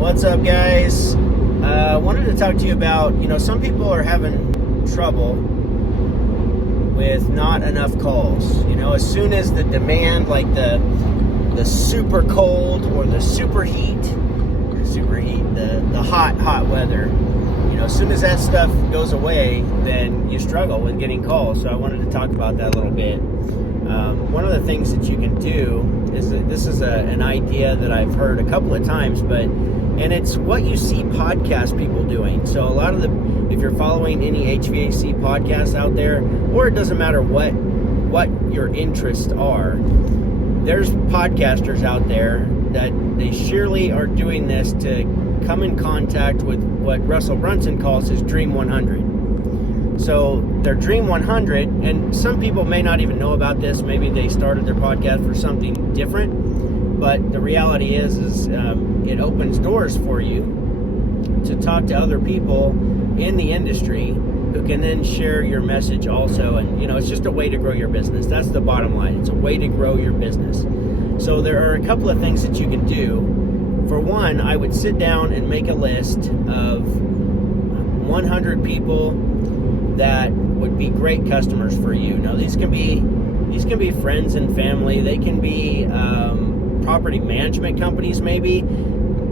What's up, guys? I wanted to talk to you about, some people are having trouble with not enough calls. As soon as the demand, like the super cold or the the hot weather, as soon as that stuff goes away, then you struggle with getting calls. So I wanted to talk about that a little bit. One of the things that you can do is that this is an idea that I've heard a couple of times, and it's what you see podcast people doing. So a lot of if you're following any HVAC podcasts out there, or it doesn't matter what your interests are, there's podcasters out there that they surely are doing this to come in contact with what Russell Brunson calls his Dream 100. So their Dream 100, and some people may not even know about this. Maybe they started their podcast for something different, but the reality is it opens doors for you to talk to other people in the industry who can then share your message also. And it's just a way to grow your business. That's the bottom line. It's a way to grow your business. So there are a couple of things that you can do. For one, I would sit down and make a list of 100 people that would be great customers for you. Now, these can be friends and family. They can be property management companies, maybe.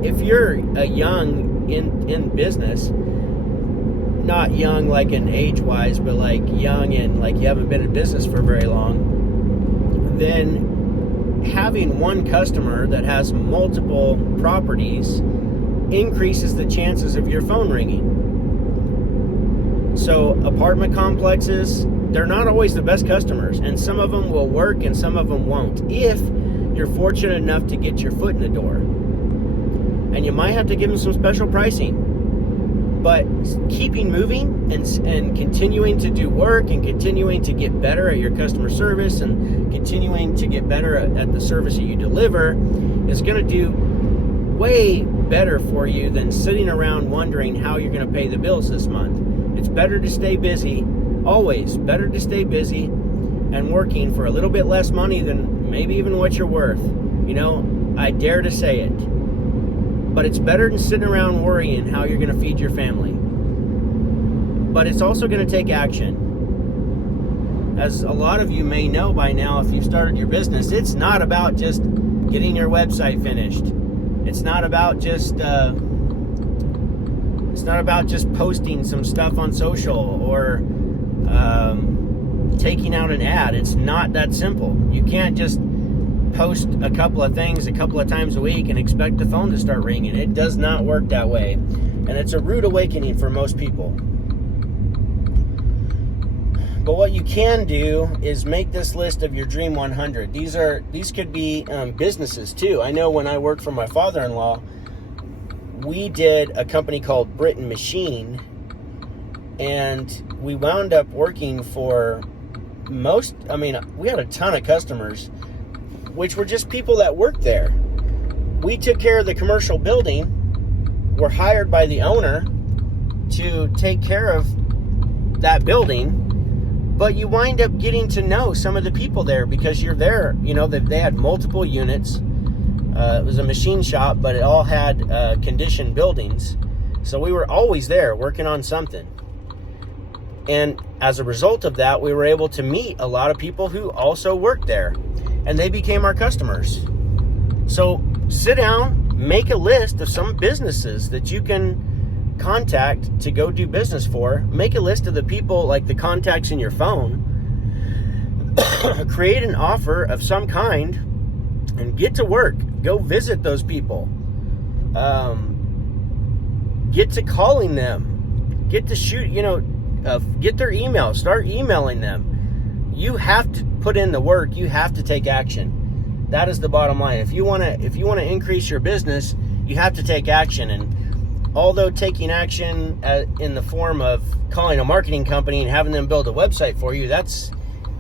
If you're a young in business, not young like in age-wise, but like young and like you haven't been in business for very long, then having one customer that has multiple properties increases the chances of your phone ringing. So apartment complexes, they're not always the best customers, and some of them will work and some of them won't, if you're fortunate enough to get your foot in the door. And you might have to give them some special pricing. But keeping moving and continuing to do work and continuing to get better at your customer service and continuing to get better at the service that you deliver is going to do way better for you than sitting around wondering how you're going to pay the bills this month. It's better to stay busy, always better to stay busy and working for a little bit less money than maybe even what you're worth. I dare to say it. But it's better than sitting around worrying how you're going to feed your family. But it's also going to take action. As a lot of you may know by now, if you've started your business, it's not about just getting your website finished. It's not about just posting some stuff on social or taking out an ad. It's not that simple. You can't just post a couple of things a couple of times a week and expect the phone to start ringing. It does not work that way. And it's a rude awakening for most people. But what you can do is make this list of your Dream 100. These could be businesses too. I know when I worked for my father-in-law, we did a company called Britain Machine, and we wound up working for we had a ton of customers, which were just people that worked there. We took care of the commercial building. We're hired by the owner to take care of that building, but you wind up getting to know some of the people there because you're there. They had multiple units. It was a machine shop, but it all had conditioned buildings. So we were always there working on something. And as a result of that, we were able to meet a lot of people who also worked there. And they became our customers. So sit down, make a list of some businesses that you can contact to go do business for. Make a list of the people, like the contacts in your phone. Create an offer of some kind and get to work. Go visit those people. Get to calling them. Get to get their email. Start emailing them. You have to put in the work. You have to take action. That is the bottom line. If you want to increase your business, you have to take action. And although taking action in the form of calling a marketing company and having them build a website for you,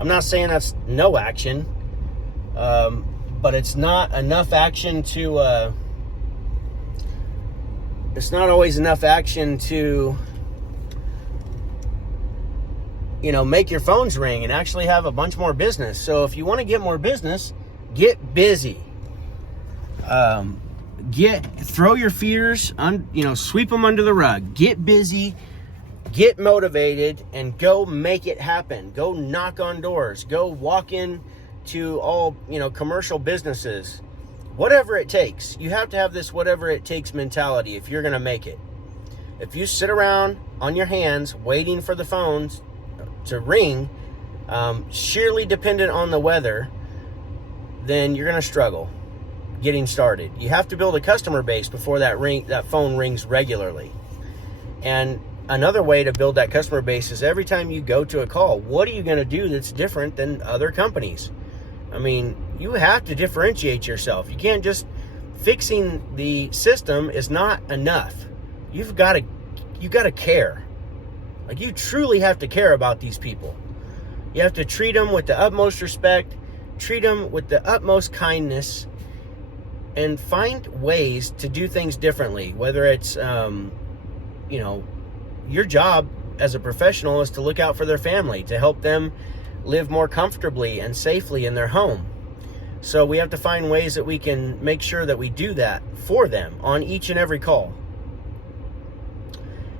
I'm not saying that's no action, but it's not enough action to. It's not always enough action to make your phones ring and actually have a bunch more business. So if you want to get more business, get busy. throw your fears sweep them under the rug. Get busy, get motivated, and go make it happen. Go knock on doors, go walk in to all commercial businesses. Whatever it takes. You have to have this whatever it takes mentality if you're going to make it. If you sit around on your hands waiting for the phones to ring, sheerly dependent on the weather, then you're going to struggle getting started. You have to build a customer base before that phone rings regularly. And another way to build that customer base is every time you go to a call, what are you going to do that's different than other companies? I mean, you have to differentiate yourself. You can't just fixing the system is not enough. You've got to care. Like, you truly have to care about these people. You have to treat them with the utmost respect, treat them with the utmost kindness, and find ways to do things differently. Whether it's, your job as a professional is to look out for their family, to help them live more comfortably and safely in their home. So we have to find ways that we can make sure that we do that for them on each and every call.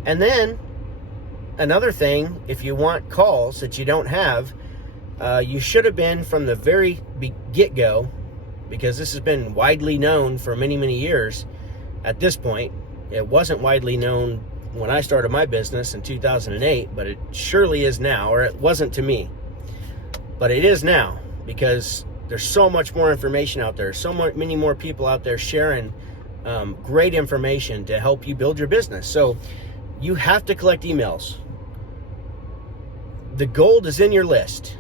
And then another thing, if you want calls that you don't have, you should have been from the very get-go, because this has been widely known for many, many years at this point. It wasn't widely known when I started my business in 2008, but it surely is now, or it wasn't to me. But it is now, because there's so much more information out there, many more people out there sharing great information to help you build your business. So you have to collect emails. The gold is in your list.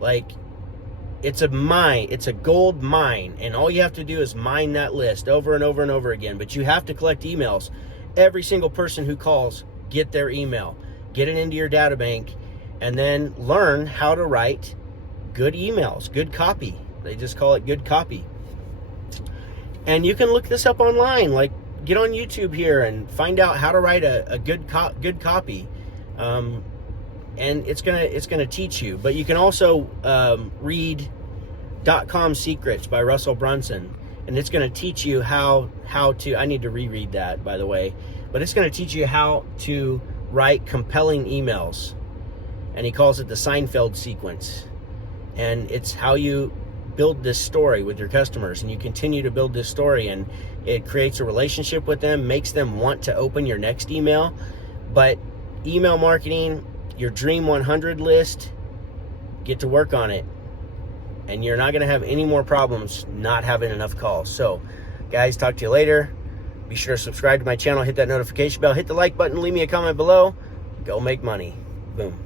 Like, it's a gold mine, and all you have to do is mine that list over and over and over again. But you have to collect emails. Every single person who calls, get their email, get it into your data bank, and then learn how to write good emails, good copy. They just call it good copy. And you can look this up online, like get on YouTube here and find out how to write a good copy. And it's gonna teach you. But you can also read .com Secrets by Russell Brunson, and it's gonna teach you how to. I need to reread that, by the way. But it's gonna teach you how to write compelling emails, and he calls it the Seinfeld sequence. And it's how you build this story with your customers, and you continue to build this story, and it creates a relationship with them, makes them want to open your next email. But email marketing, your Dream 100 list, get to work on it, and you're not going to have any more problems not having enough calls. So, guys, talk to you later. Be sure to subscribe to my channel, hit that notification bell, hit the like button, leave me a comment below. Go make money. Boom.